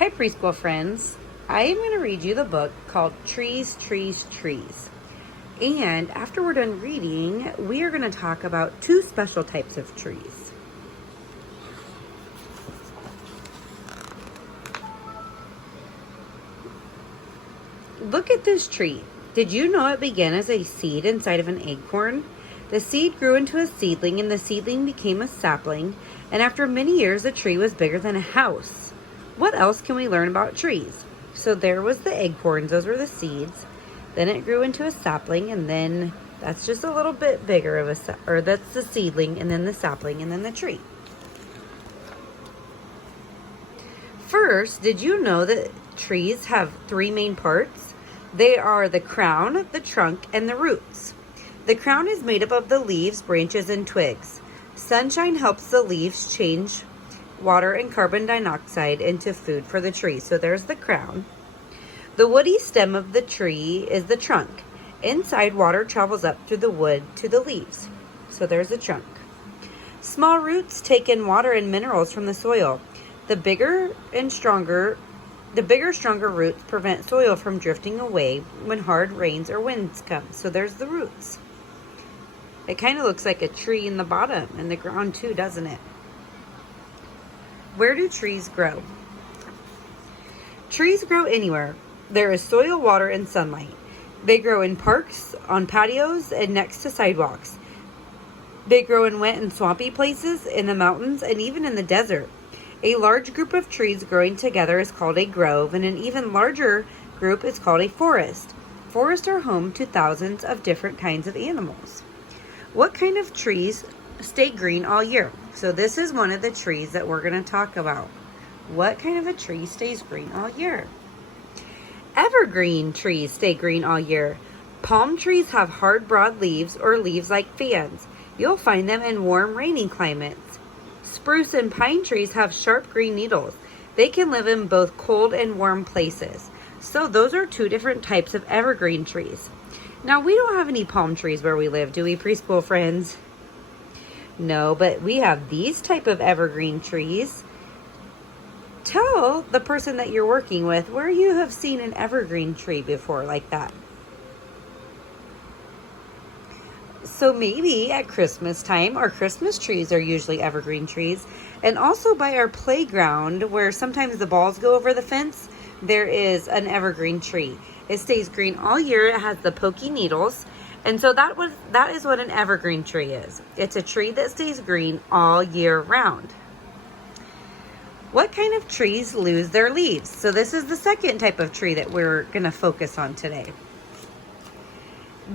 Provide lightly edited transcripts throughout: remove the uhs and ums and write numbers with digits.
Hi, preschool friends. I am going to read you the book called Trees, Trees, Trees. And after we're done reading, we are going to talk about two special types of trees. Look at this tree. Did you know it began as a seed inside of an acorn? The seed grew into a seedling, and the seedling became a sapling, and after many years, the tree was bigger than a house. What else can we learn about trees? So there was the acorns, those were the seeds. Then it grew into a sapling, and then that's just a little bit bigger of that's the seedling, and then the sapling, and then the tree. First, did you know that trees have three main parts? They are the crown, the trunk, and the roots. The crown is made up of the leaves, branches, and twigs. Sunshine helps the leaves change water and carbon dioxide into food for the tree. So there's the crown. The woody stem of the tree is the trunk. Inside, water travels up through the wood to the leaves. So there's the trunk. Small roots take in water and minerals from the soil. The bigger, stronger roots prevent soil from drifting away when hard rains or winds come. So there's the roots. It kind of looks like a tree in the bottom and the ground too, doesn't it? Where do trees grow? Trees grow anywhere. There is soil, water, and sunlight. They grow in parks, on patios, and next to sidewalks. They grow in wet and swampy places, in the mountains, and even in the desert. A large group of trees growing together is called a grove, and an even larger group is called a forest. Forests are home to thousands of different kinds of animals. What kind of trees stay green all year? So this is one of the trees that we're going to talk about. What kind of a tree stays green all year? Evergreen trees stay green all year. Palm trees have hard, broad leaves or leaves like fans. You'll find them in warm, rainy climates. Spruce and pine trees have sharp green needles. They can live in both cold and warm places. So those are two different types of evergreen trees. Now, we don't have any palm trees where we live, do we, preschool friends? No, but we have these type of evergreen trees. Tell the person that you're working with where you have seen an evergreen tree before like that. So maybe at Christmas time, our Christmas trees are usually evergreen trees. And also by our playground, where sometimes the balls go over the fence, there is an evergreen tree. It stays green all year. It has the pokey needles. And so that is what an evergreen tree is. It's a tree that stays green all year round. What kind of trees lose their leaves? So this is the second type of tree that we're going to focus on today.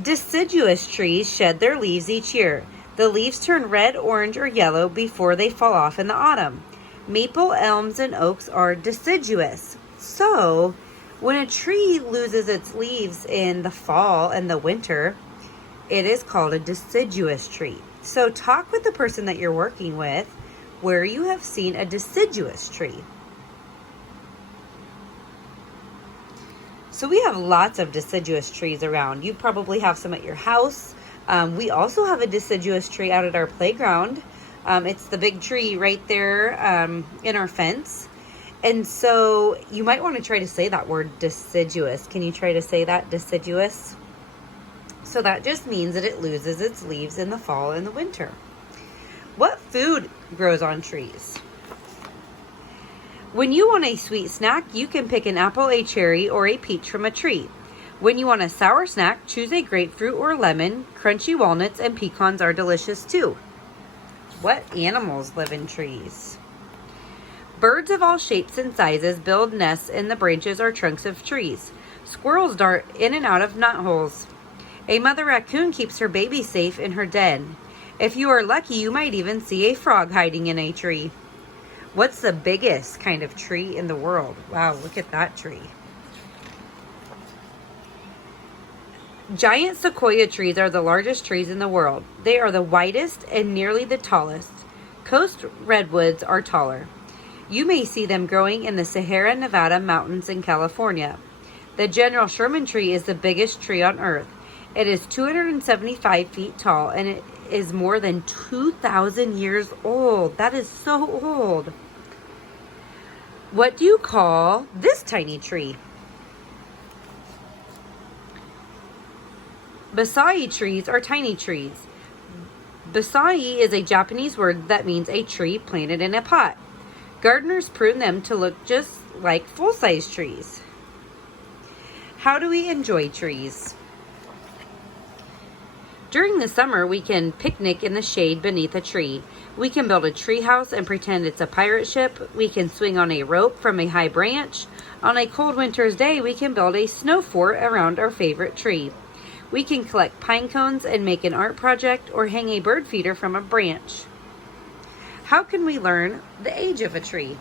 Deciduous trees shed their leaves each year. The leaves turn red, orange, or yellow before they fall off in the autumn. Maple, elms, and oaks are deciduous. So when a tree loses its leaves in the fall and the winter, it is called a deciduous tree. So talk with the person that you're working with where you have seen a deciduous tree. So we have lots of deciduous trees around. You probably have some at your house. We also have a deciduous tree out at our playground. It's the big tree right there in our fence. And so you might want to try to say that word deciduous. Can you try to say that, deciduous? So that just means that it loses its leaves in the fall and the winter. What food grows on trees? When you want a sweet snack, you can pick an apple, a cherry, or a peach from a tree. When you want a sour snack, choose a grapefruit or lemon. Crunchy walnuts and pecans are delicious too. What animals live in trees? Birds of all shapes and sizes build nests in the branches or trunks of trees. Squirrels dart in and out of knot holes. A mother raccoon keeps her baby safe in her den. If you are lucky, you might even see a frog hiding in a tree. What's the biggest kind of tree in the world? Wow, look at that tree. Giant sequoia trees are the largest trees in the world. They are the widest and nearly the tallest. Coast redwoods are taller. You may see them growing in the Sierra Nevada mountains in California. The General Sherman tree is the biggest tree on earth. It is 275 feet tall, and it is more than 2,000 years old. That is so old. What do you call this tiny tree? Bonsai trees are tiny trees. Bonsai is a Japanese word that means a tree planted in a pot. Gardeners prune them to look just like full-size trees. How do we enjoy trees? During the summer, we can picnic in the shade beneath a tree. We can build a tree house and pretend it's a pirate ship. We can swing on a rope from a high branch. On a cold winter's day, we can build a snow fort around our favorite tree. We can collect pine cones and make an art project or hang a bird feeder from a branch. How can we learn the age of a tree?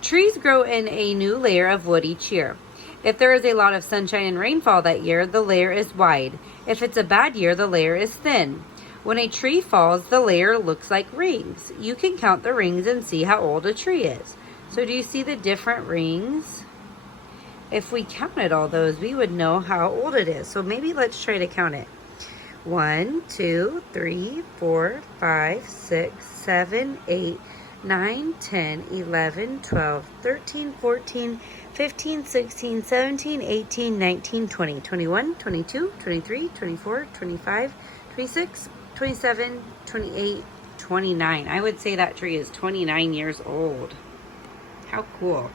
Trees grow in a new layer of wood each year. If there is a lot of sunshine and rainfall that year, the layer is wide. If it's a bad year, the layer is thin. When a tree falls, the layer looks like rings. You can count the rings and see how old a tree is. So do you see the different rings? If we counted all those, we would know how old it is. So maybe let's try to count it. 1, 2, 3, 4, 5, 6, 7, 8, 9, 10, 11, 12, 13, 14, 15, 16, 17, 18, 19, 20, 21, 22, 23, 24, 25, 26, 27, 28, 29. I would say that tree is 29 years old. How cool.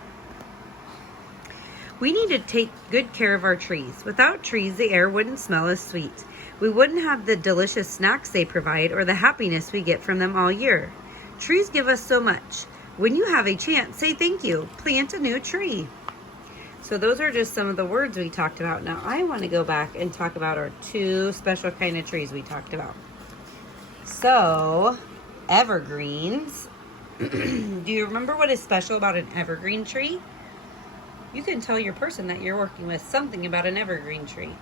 We need to take good care of our trees. Without trees, the air wouldn't smell as sweet. We wouldn't have the delicious snacks they provide or the happiness we get from them all year. Trees give us so much. When you have a chance, say thank you. Plant a new tree. So those are just some of the words we talked about. Now I want to go back and talk about our 2 special kind of trees we talked about. So, evergreens. Do you remember what is special about an evergreen tree? You can tell your person that you're working with something about an evergreen tree.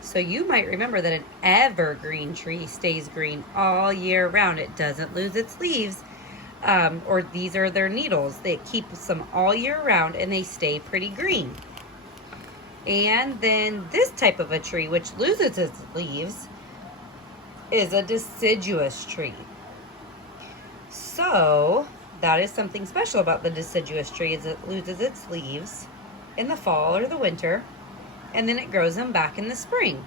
So you might remember that an evergreen tree stays green all year round. It doesn't lose its leaves, or these are their needles. They keep them all year round and they stay pretty green. And then this type of a tree, which loses its leaves, is a deciduous tree. So that is something special about the deciduous tree, is it loses its leaves in the fall or the winter, and then it grows them back in the spring.